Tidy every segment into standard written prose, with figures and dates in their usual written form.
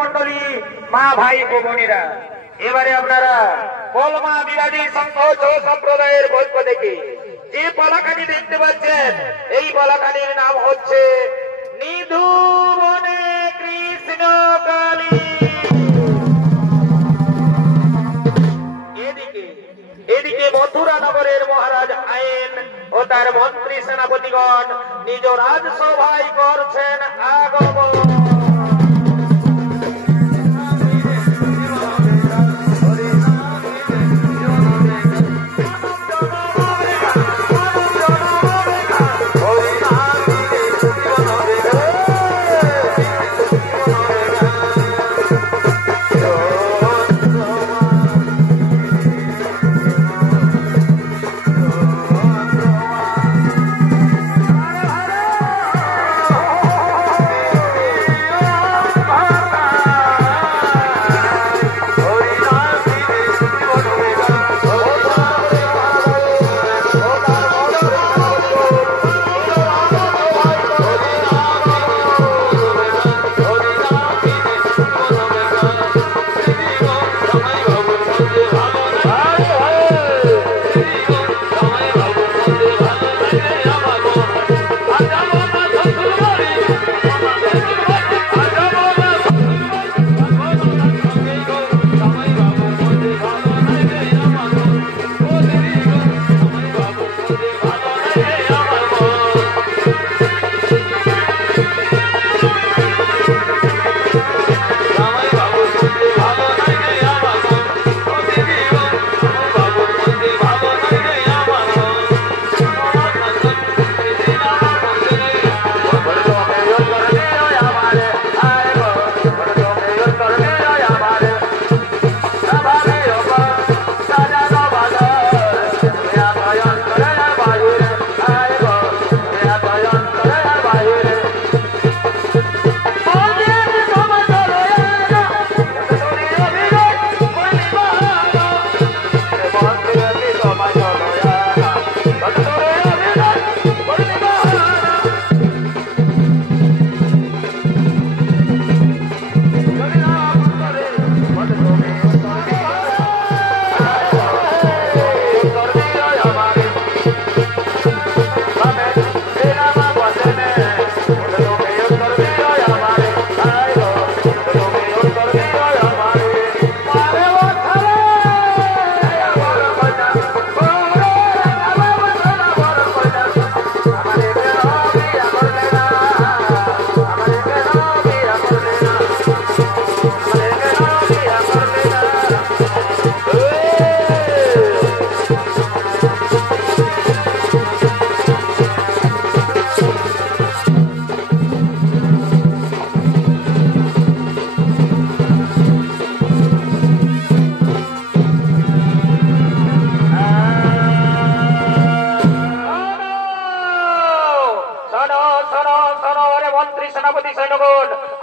মন্ডলী মা ভাই ও বোনেরা, এবারে আপনারা কলমা বিরাজি সংঘ সম্প্রদায়ের পক্ষ থেকে যে পলাকানি দেখতে পাচ্ছেন, এই পলাকানির নাম হচ্ছে নিধু বনে কৃষ্ণ কালী। এদিকে মথুরা নগরের মহারাজ আইন ও তার মন্ত্রী সেনাপতিগণ নিজ রাজসভায় করছেন আগমন।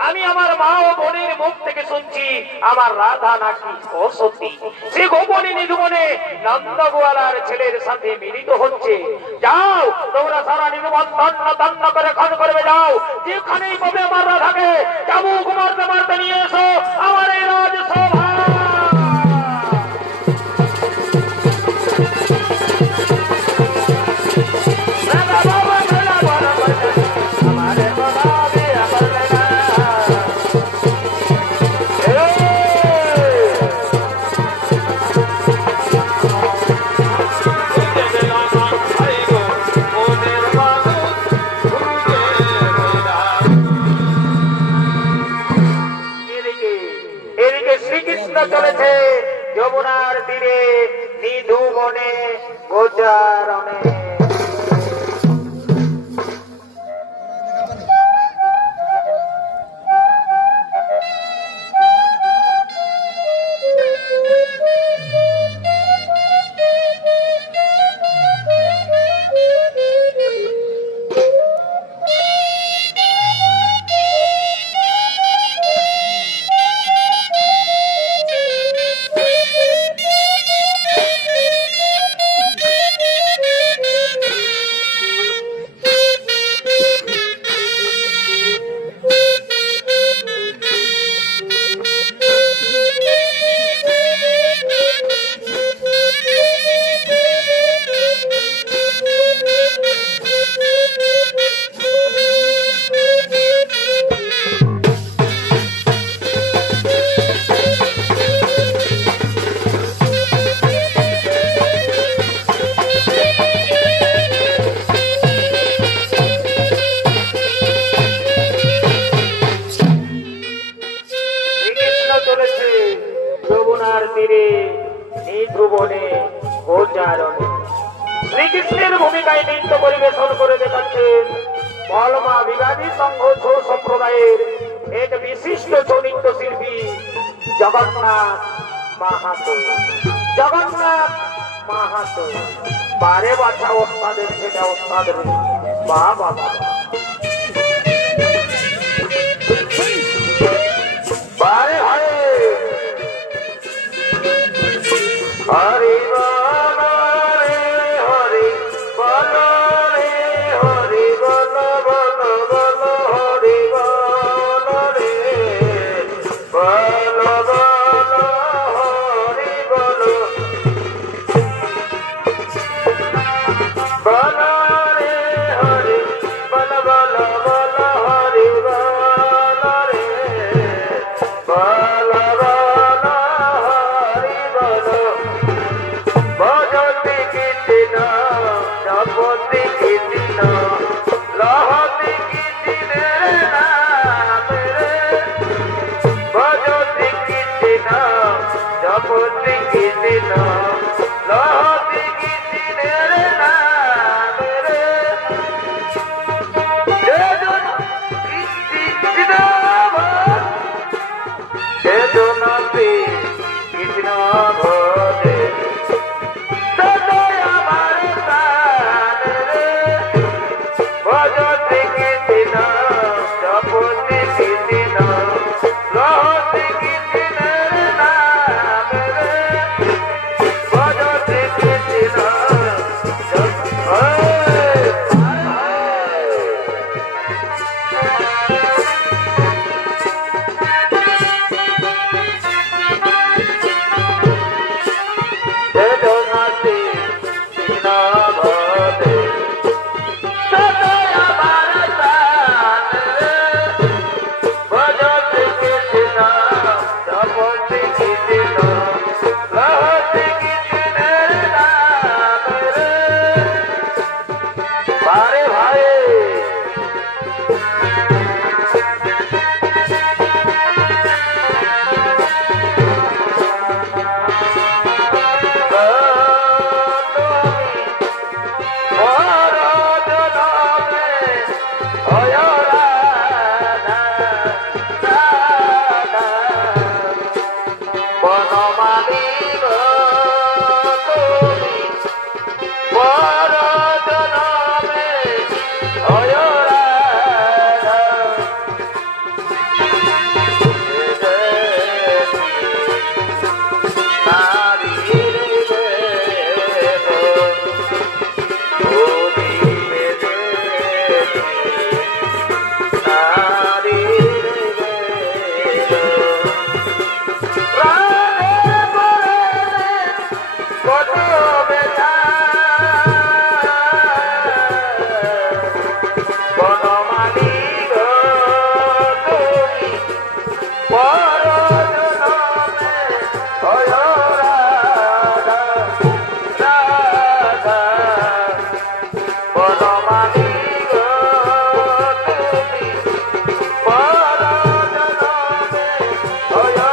আমি আমার মা ও বোনের মুখ থেকে শুনছি আমার রাধা নাকি অসতী, সে গোপনে নিধুবনে নন্দগোয়ালার ছেলের সাথে মিলিত হচ্ছে। যাও তোমরা সারা নিধুবন তন্ন তন্ন করে খোঁজ করবে, যাও যেখানেই পাবে আমার রাধাকে চাবুক মারতে মারতে নিয়ে এসো আমার এই রাজসভা। চলেছে যমুনার তীরে নিধু বনে গোচারণে। যমুনার তীরে নিভুবনে গোচারণে শ্রীকৃষ্ণের ভূমিকায় নৃত্য পরিবেশন করে দেখাচ্ছেন বলমা বিবাদী সংঘ ছৌ সম্প্রদায়ের এক বিশিষ্ট চরিত্র শিল্পী জগন্নাথ মাহাতো। জগন্নাথ মাহাতো বারে বাছা ওস্তাদের সেটা ওস্তাদের বা বাবা বারে হরে হরি বল রে হরি বল রে হরি বল বল বল হরি বল রে বল বল হরি বল বল রে হরি বল বল বল হরি বল রে বল বল হরি বল ভজতি কৃষ্ণ জপতি কৃষ্ণ লহতি কৃষ্ণ নাম রে ভজতি কৃষ্ণ জপতি কৃষ্ণ লহতি কৃষ্ণ নাম রে যেজন কৃষ্ণ যেজন কৃষ্ণ ভজে ভজতি কৃষ্ণ জপতি কৃষ্ণ লহতি কৃষ্ণ নাম রে ভজতি কৃষ্ণ Oh, yeah.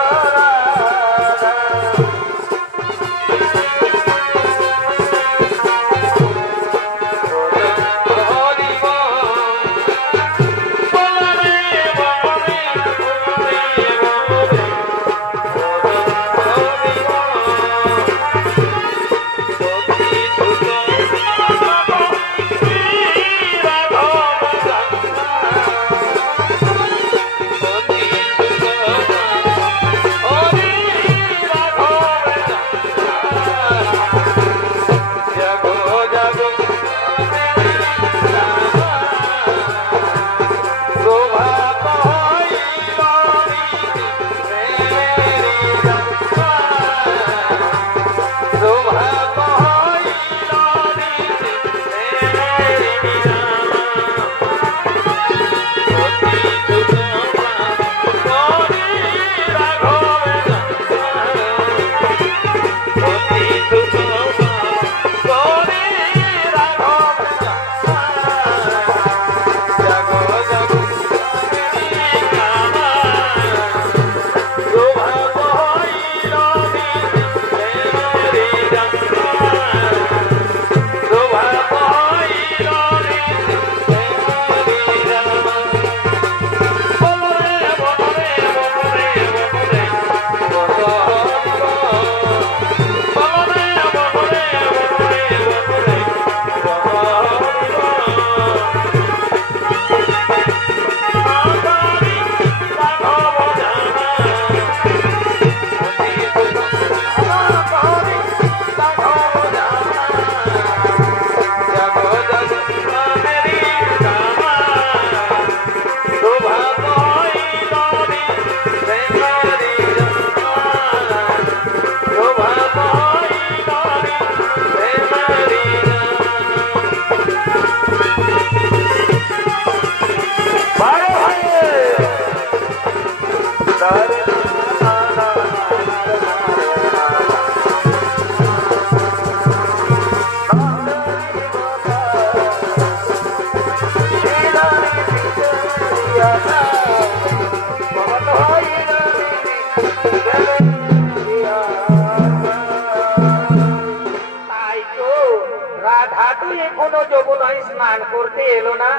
যমুনায় স্নান করতে এলো না?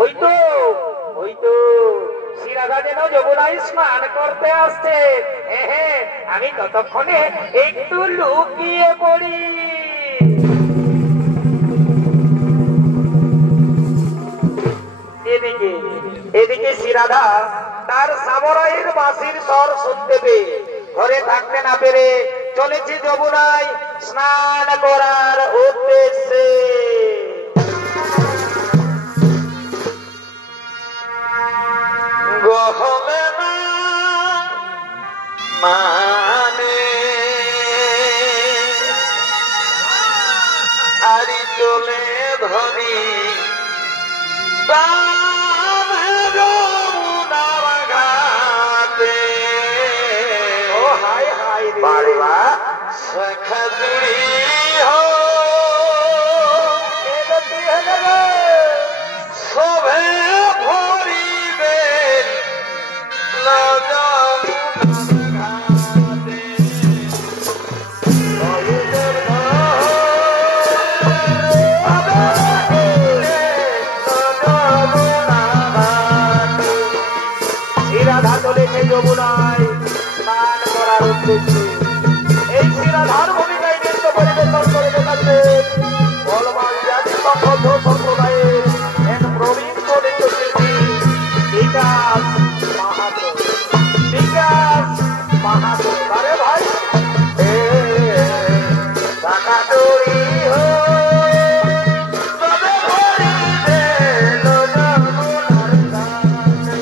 ওই তো শিরাধা যেন যমুনায় স্নান করতে আসছে। হ্যাঁ, আমি ততক্ষণে একটু লুকিয়ে পড়ি। এদিকে শিরাধা তার সামরাইয়ের বাঁশির স্বর শুনতে পেয়ে ঘরে থাকতে না পেরে চলেছে যমুনায় স্নান করার উদ্দেশ্যে। গহলে না মানে আরি চলে ধরি বাড়িবা সখদুরি হো শোভে ভরিবে শিরাধা চলেছে যমুনায় স্নান করার উদ্দেশ্যে। এই শিরাধার ভূমিকায় নৃত্য পরিবেশন করে দেখাচ্ছে বলবান জাতি সম্বদ্ধ সম্প্রদায়ের এক প্রবীণ নৃত্যশিল্পী বিকাশ মাহাতো। আরে ভাই টাকাতুরি হো তবে ভরিবে যমুনার ঘাটে।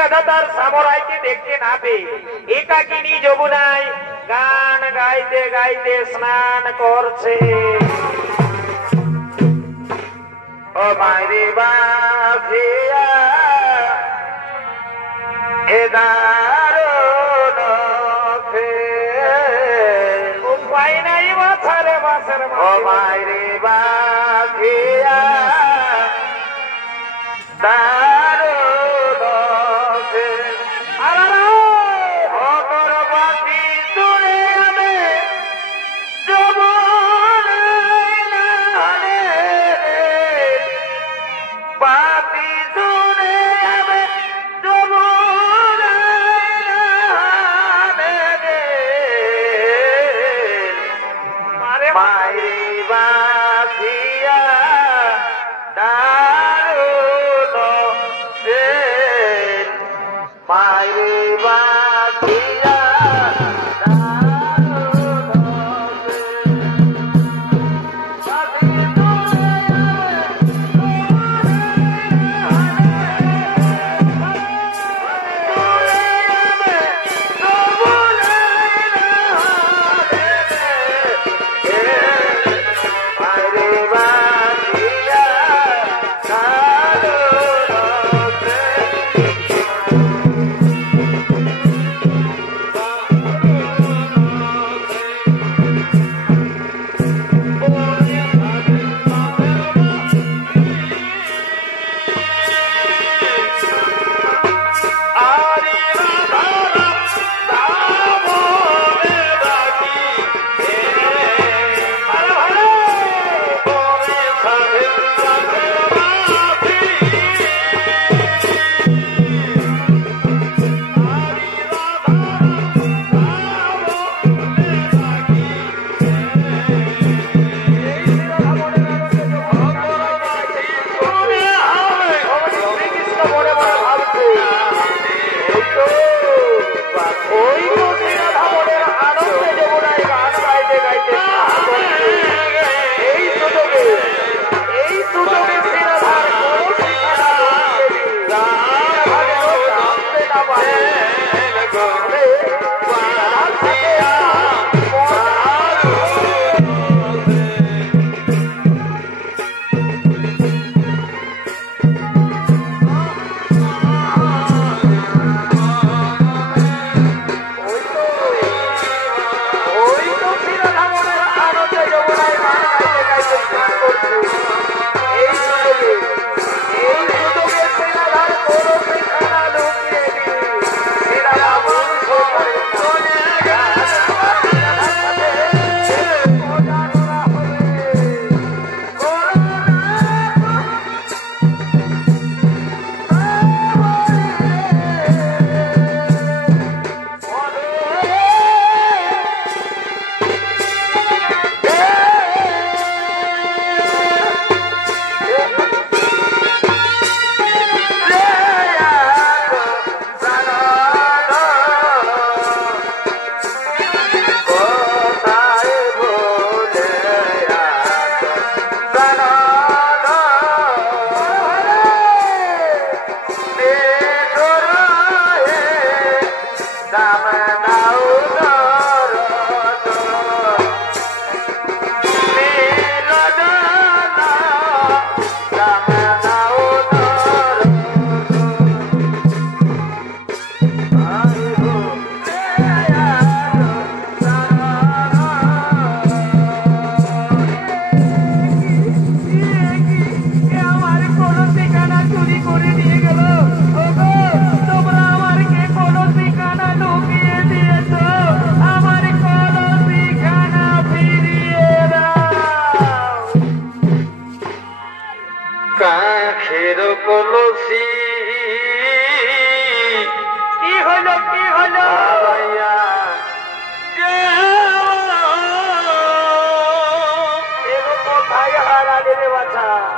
শ্রীরাধা তার সামরাইকে দেখতে না পেয়ে একাকিনী যমুনায় গান গাইতে গাইতে স্নান করছে। ও মাইরে বাঁধিয়া এ দারুণ উপায় নাই মাথারে বাসের। ও মাইরে বাঁধিয়া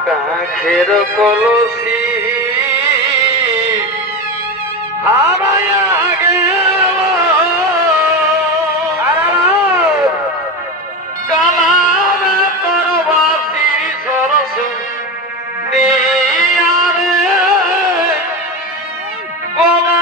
কাখের কলসি হারায়া গেল কালার তরবাসি সরস নিয়ারে গোলা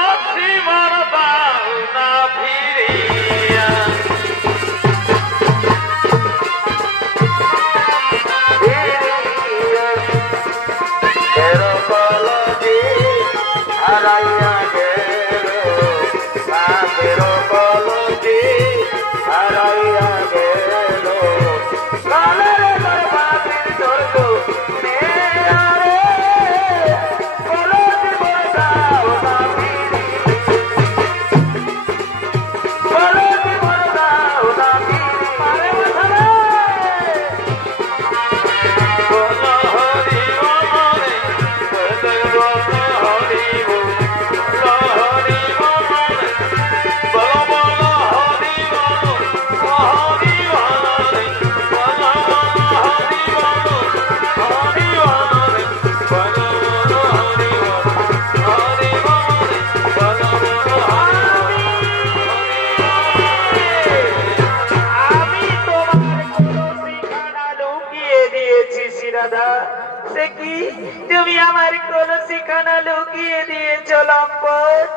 তুমি আমার কলসিখানা লুকিয়ে দিয়েছো লম্পট।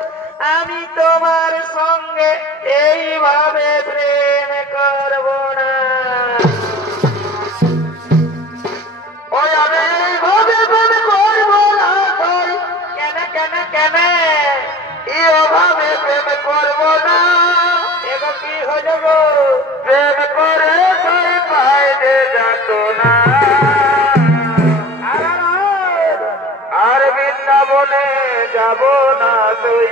আমি তোমার সঙ্গে এইভাবে প্রেম করব না। ওই আমি এইভাবে প্রেম করব না। কেন কেন কেন? এভাবে প্রেম করব না। এগো কি হলো গো? প্রেম করে তুই পাইলে যাত না। আর বৃন্দাবনে যাব না তুই,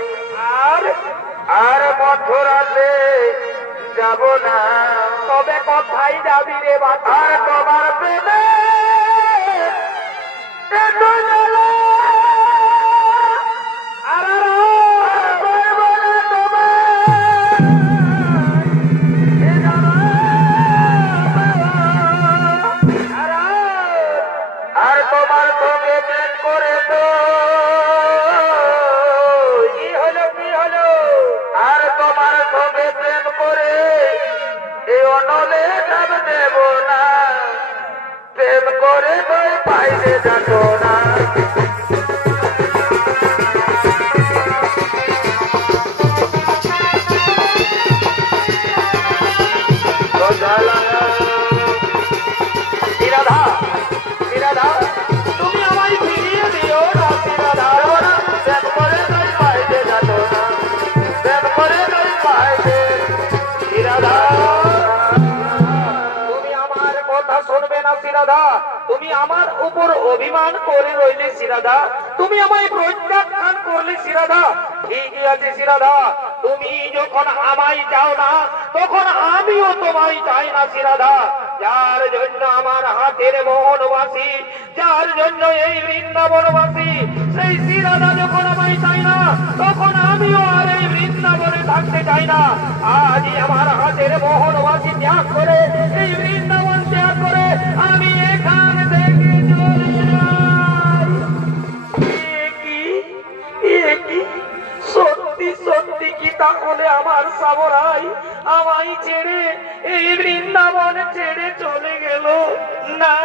আর মথুরাতে যাব না। তবে কোথায় যাবি রে বাবা? আর তোমার প্রেমে একটু জ্বালা। আর করব না তোমার এ জ্বালা। আর তোমার সঙ্গে প্রেম করে তো কি হলো কি হলো? আর তোমার সঙ্গে প্রেম করে এই অনলে যাব দেব না। প্রেম করে তুই পাইলে যাত না। ও জ্বালা। শ্রীরাধা শ্রীরাধা, তুমি আমায় ফিরিয়ে দিও না শ্রীরাধা। প্রেম করে তুই পাইলে যাত না। প্রেম করে তুই পাইলে শ্রীরাধা, তুমি আমার কথা শুনবে না শ্রীরাধা। তুমি আমার উপর অভিমান করে রইলে শ্রীরাধা। তুমি আমায় প্রত্যাখ্যান করলে শ্রীরাধা। ঠিকই আছে শ্রীরাধা, তুমি যখন আমায় চাও না তখন আমিও তোমায় চাই না শ্রীরাধা। যার জন্য আমার হাতের মোহনবাসী, যার জন্য এই বৃন্দাবনবাসী, সেই শ্রীরাধা যখন আমায় চাই না তখন আমিও আর এই বৃন্দাবনে থাকতে চাই না। আজই আমার হাতের মোহনবাসী ত্যাগ করে, এই বৃন্দাবন ত্যাগ করে আমি এখান থেকে চলে যাই। এ কি সত্যি সত্যি কি তাহলে আমার সাবরাই আমায় ছেড়ে এই বৃন্দাবন ছেড়ে চলে গেল? না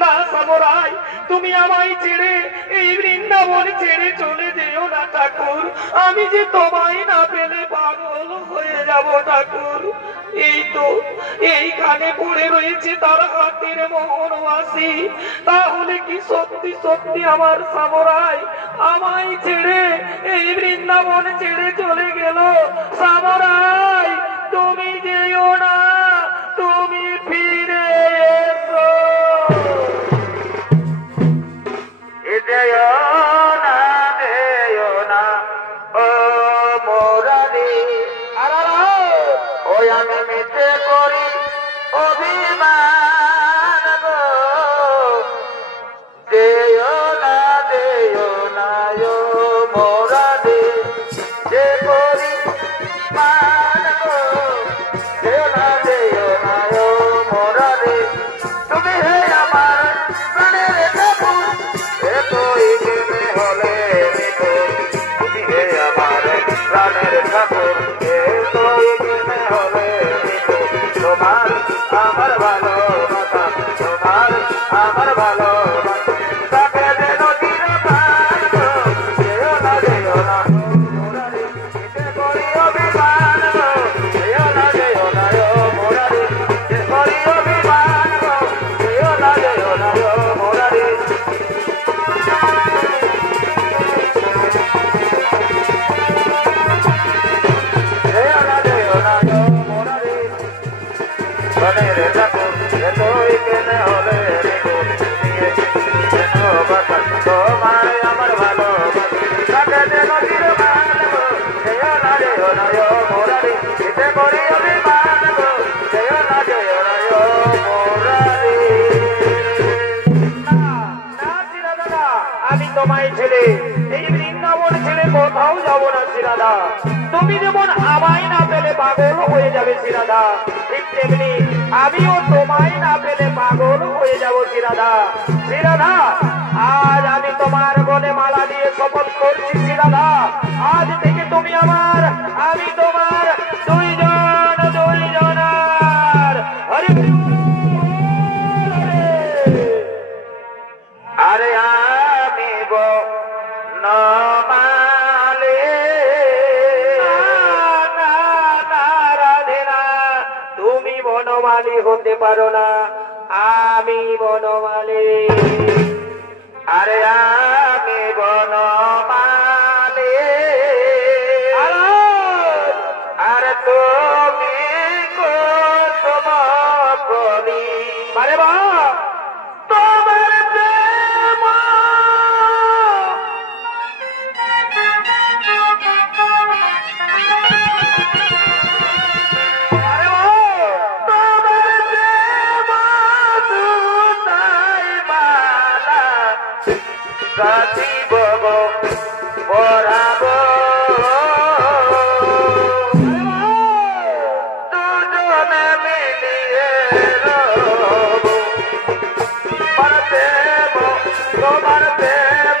না সাবরাই, তুমি আমায় ছেড়ে এই বৃন্দাবন ছেড়ে চলে যেও না ঠাকুর। আমি যে তোমায় না পেলে পাগল হয়ে যাব ঠাকুর। এই তো এইখানে পড়ে রয়েছে তার হাতের মোহনবাসী। তাহলে কি সত্যি সত্যি আমার সামরাই আমায় ছেড়ে এই বৃন্দাবন ছেড়ে চলে গেল? সামরাই, তুমি যেও না, তুমি ফিরে এসো। দেও না, দেও না ও মোরারি। ওই আমি মিথ্যে করি অভিমান গো। দেও না, দেও না ও মোরারি। যে করি মান গো। দেও না, দেও না ও মোরারি। তুমি হে আমার প্রাণের ঠাকুর, এতই প্রেমে হলে মৃত্যু। তুমি হে আমার প্রাণের ঠাকুর, এতই প্রেমে হলে মৃত্যু। তোমার আমার ভালোবাসা, তোমার আমার ভালোবাসা তাকে যেন চিরকাল গো। যেও না, যেও না মোরারি, এতে করি অভিমান গো। যেও না, যেও না ও মোরারি, এতে করি অভিমান গো। যেও না, যেও না ও মোরারি। যেও না, যেও না ও মোরারি। প্রাণের ঠাকুর, এতই প্রেমে হলে মৃত্যু। তুমি যেন বাসা, তোমার আমার ভালোবাসা তাকে যেন চিরকাল গো। যেও না, যেও না ও মোরারি, এতে করি অভিমান গো। যেও না, যেও না ও মোরারি। না শ্রীরাধা, আমি তোমায় ছেড়ে এই বৃন্দাবন ছেড়ে কোথাও যাব না শ্রীরাধা। তুমি যেমন আমায় না পেলে পাগল হয়ে যাবে শ্রীরাধা, ঠিক তেমনি আমিও তোমায় না পেলে পাগল হয়ে যাব শ্রীরাধা। শ্রীরাধা, আজ আমি তোমার গলে মালা দিয়ে শপথ করছি শ্রীরাধা, আজ থেকে তুমি আমার, আমি তোমার, দুইজনার। হরি আরে বনমালী। না না রাধে না, তুমি বনমালী হতে পারো না, আমি বনমালী। আরে আমি বনমালী, আরে তুমি কুসুম কলি। আরে বা তোমার প্রেম গাথিব পরাব দুজনে মিলিয়ে রব। তোমার প্রেম তোমার প্রেম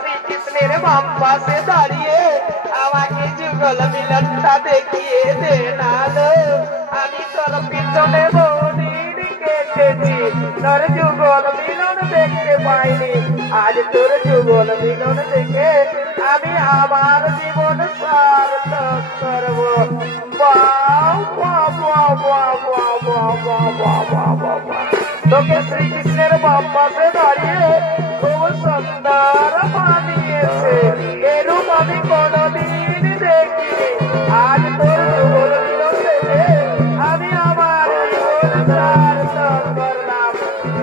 শ্রীকৃষ্ণের বাম পাশে দাঁড়িয়ে আমাকে যুগল মিলনটা দেখিয়ে দে না লো। আমি তোর পিছনে বহুদিন কেটেছি, তোর যুগল মিলন দেখতে পাইনি। আজ তোর যুগল মিলন দেখে আমি আমার জীবন সার্থক করব। বাহ বাহ বাহ বাহ বাহ বাহ বাহ বাহ বাহ বাহ বাহ। তোকে শ্রীকৃষ্ণের বাম পাশে দাঁড়িয়ে খুব সুন্দর বানিয়েছে, এরূপ আমি কোনদিন দেখিনি। আজ তোর যুগল মিলন দেখে আমি আমার জীবন সার্থক করলাম।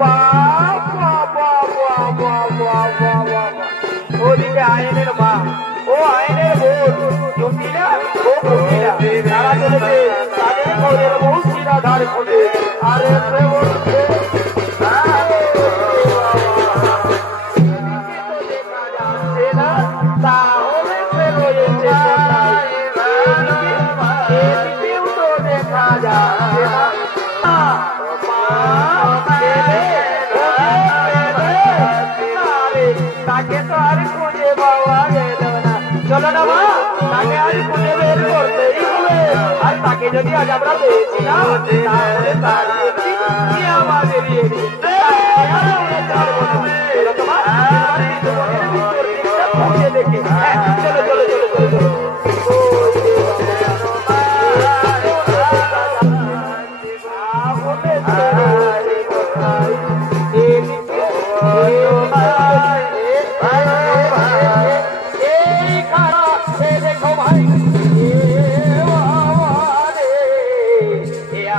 বাহ বাহ বাহ বাহ বাহ বাহ বাহ বাহ। ওদিকে আয়নের মা, ও আয়নের বোন জটিলা ও কটিলা, তারা চলেছে তাদের ঘরের মৌসিরা ধার খুঁজে। আরে সে বলছে তাহলে সে রয়েছে এদিকেও তো দেখা যাচ্ছে না। তাকে তো আর খুঁজে পাওয়া গেল না। চলো না মা, তাকে আর খুঁজে বের করতেই হবে। আর তাকে যদি আজ আমরা পেয়েছি না, তাহলে তার প্রতি কি আমাদের দেখি। চলো চলো চলো চলো চলো।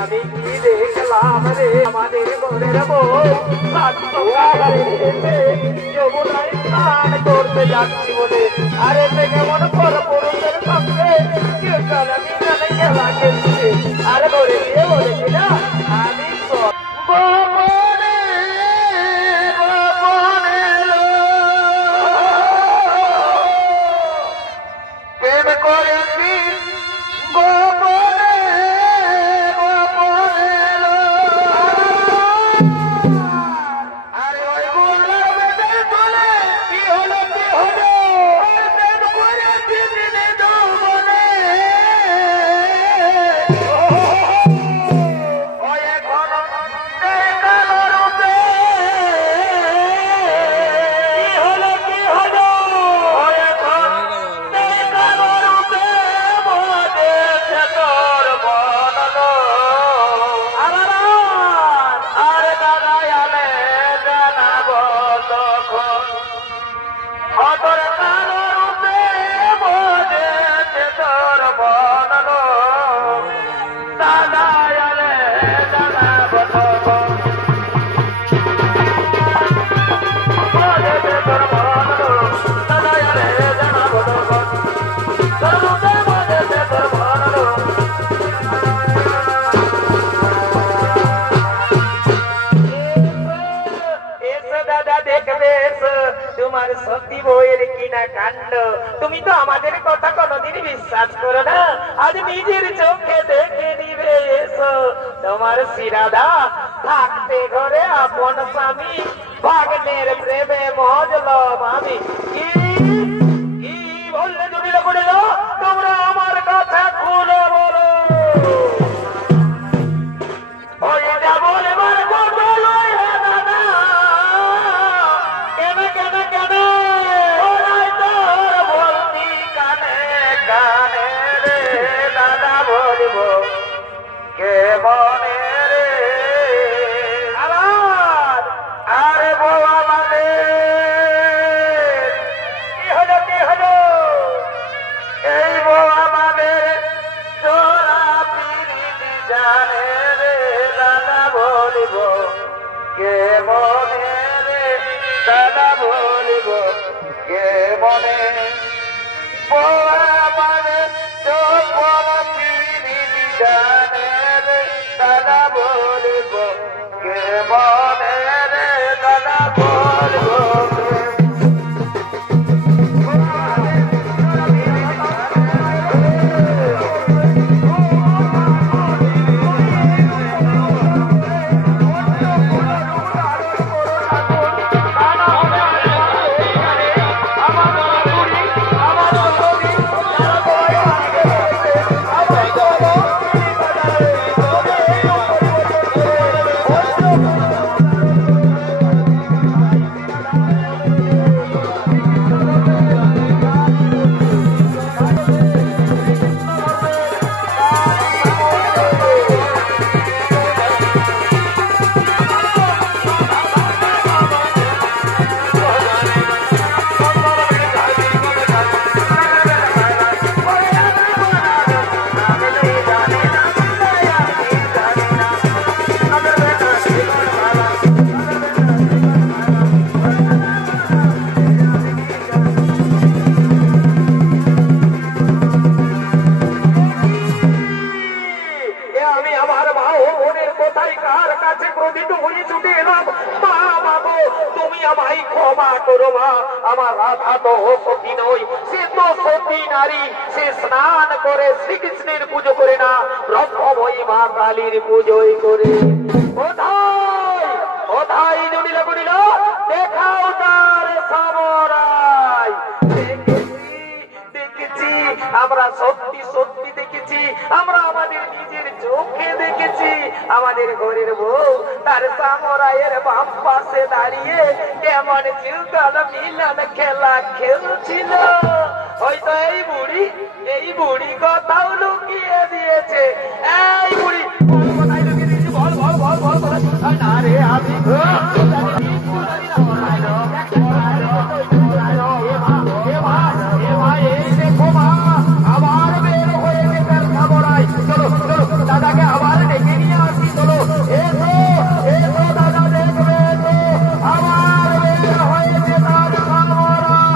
আমি কি দেখলাম রে, আমাদের ঘরের বউ যমুনায় স্নান করতে যাচ্ছি বলে। আরে সে কেমন পর পুরুষের সঙ্গে খেলা খেলছে। আরে বলে দিয়ে বলেছি না আমি প্রেম করেছি গোপনে গোপনে। আরে ওই গোলার বেদের তোলে কি হলো কি হলো, প্রেম করেছি দিনে যৌবনে। নিজের চোখে দেখে নিবে এসো তোমার শিরাদা থাকতে ঘরে আপন স্বামী ভাগ্নের প্রেমে মজলম আমি কি কি বললে জুড়িলে বলিল তোমরা আমার কথা খুলে বলো ওই যাব এবার কত লয় হে দাদা কেন কেন কেন ওরাই তোর বলতি কানে কানে রে দাদা বলব কে বনে রে আবার আরে বউ আমাদের কি হলো এই বউ আমাদের তোরা পিরিতি জানে রে দাদা বলিব কে মনে রে দাদা বলিব কে মনে বউ আমাদের তোরা পিরিতি জানে রে দাদা বলিব কে মনে রে দাদা বলিব আমার রাধা তো সতী নয় সে তো সতী নারী সে স্নান করে শ্রীকৃষ্ণের পুজো করে না ব্রহ্মময়ী মা কালীর পুজোই করে কোথায় কোথায় জুড়িল করিল দেখাও তার সামরাই দেখেছি আমরা সত্যি সত্যি দেখেছি আমরা আমাদের নিজের চোখে দেখেছি আমাদের ঘরের বউ তার সামরাইয়ের বাম পাশে দাঁড়িয়ে কেমন চিরকাল মিলন খেলা খেলছিল হয়তো এই বুড়ি কথাও লুকিয়ে দিয়েছে এই বুড়ি কোথায় লুকিয়ে দিয়েছে বল বল বল বল না রে আমি আবার বের হয়ে গেছে সামরাই চলো চলো দাদাকে আবার ডেকে নিয়ে আসি চলো এসো এসো দাদা দেখবে তো আবার বের হয়েছে তার সামরাই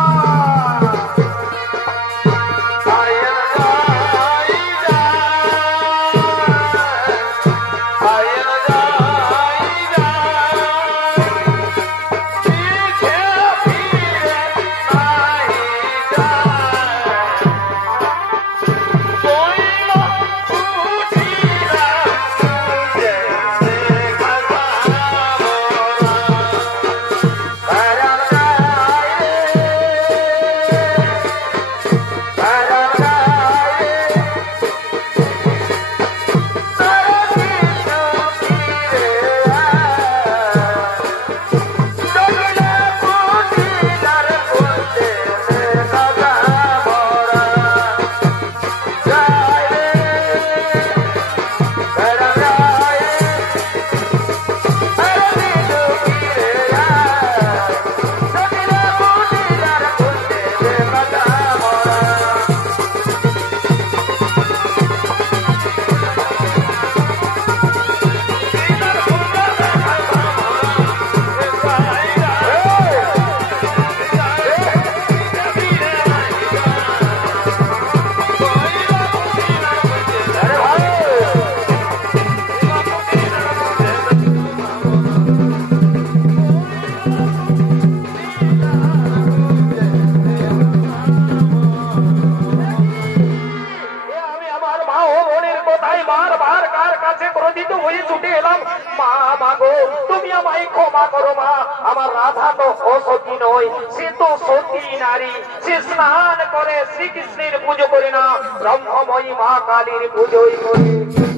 কার কাছে ক্রোধিত হয়ে ছুটে এলাম। মা মাগো তুমি আমায় ক্ষমা করো মা, আমার রাধা তো অসতী নয়, সে তো সতী নারী। সে স্নান করে শ্রীকৃষ্ণের পুজো করে না, ব্রহ্মময়ী মা কালীর পুজোই করে।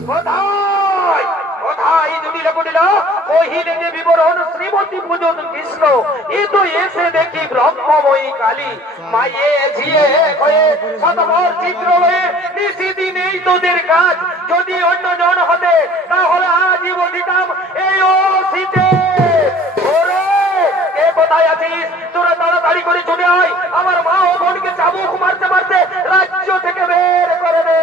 কোথায় কোথায় জুটিলে পড়িল কহিলে যে বিবরণ শ্রীমতী পূজন কৃষ্ণ, এ তো এসে দেখি ব্রহ্মময়ী কালী। মায়ে ঝিয়ে হয়ে শতবর চিত্র হয়ে নিশিদিন এই তোদের কাজ। যদি অন্য জন হতে তাহলে আজীব দিতাম এই ও শীতে। ওরে কে কোথায় আছিস? তোরা তাড়াতাড়ি করে চলে আয়, আমার মা ও বোনকে চাবুক মারতে মারতে রাজ্য থেকে বের করে দে।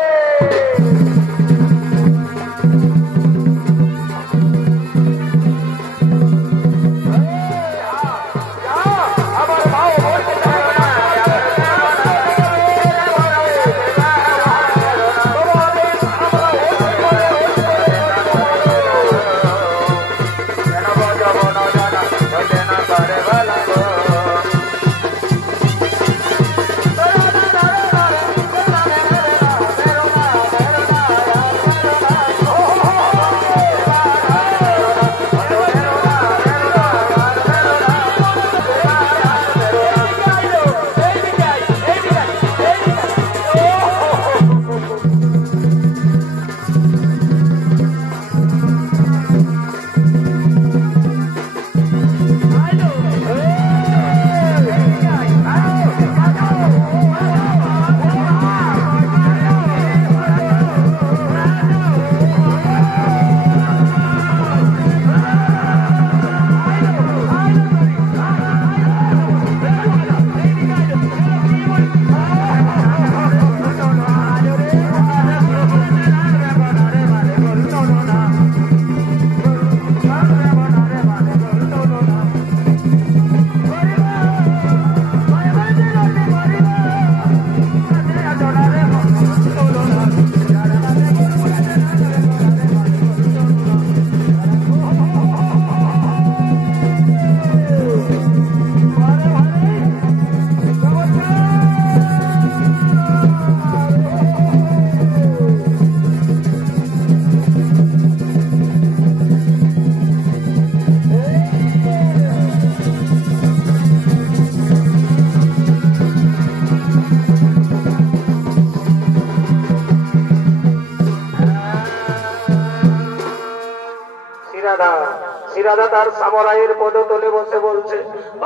শ্রীরাধা তার সামরাইয়ের পদতলে বসে বলছে,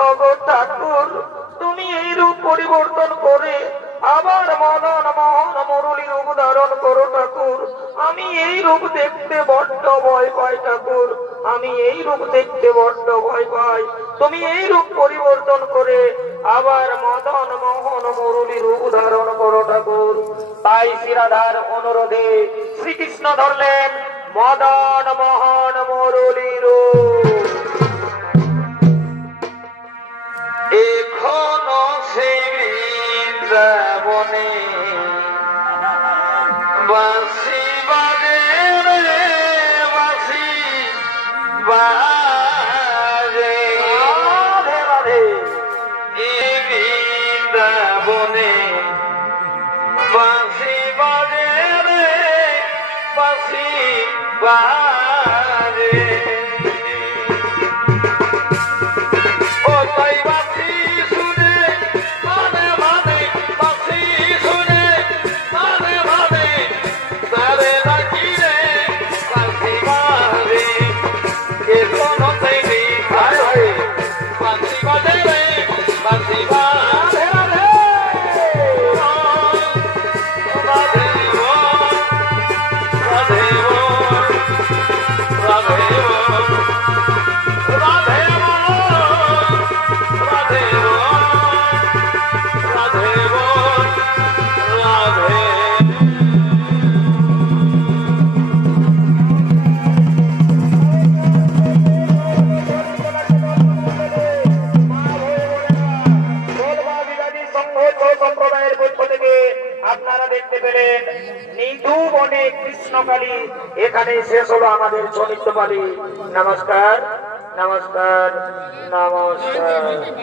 ওগো ঠাকুর তুমি এই রূপ পরিবর্তন করে আবার মদন মোহন মুরলী রূপ ধারণ করো ঠাকুর। আমি এই রূপ দেখতে বড্ড ভয় পাই ঠাকুর, আমি এই রূপ দেখতে বড্ড ভয় পাই। তুমি এই রূপ পরিবর্তন করে আবার মদন মোহন মুরলী রূপ ধারণ করো ঠাকুর। তাই শ্রীরাধার অনুরোধে শ্রীকৃষ্ণ ধরলেন মদন মোহন মুরলী রূপ। এখনো সেই বৃন্দাবনে বাঁশি বাজে রে বাঁশি বাজে, এই বৃন্দাবনে বাঁশি বাজে রে বাঁশি বাজে। ও তাই বাঁশি শুনে মানে মানে, বাঁশি শুনে মানে মানে, তারে নাকি রে বাঁশি বাজে। এখনো সেই বাঁশি বাজে রে বাঁশি বাজে। আপনারা দেখতে পেলেন নিধু বনে কৃষ্ণকালী। এখানে শেষ হলো আমাদের চরিত্রপালী। নমস্কার নমস্কার নমস্কার।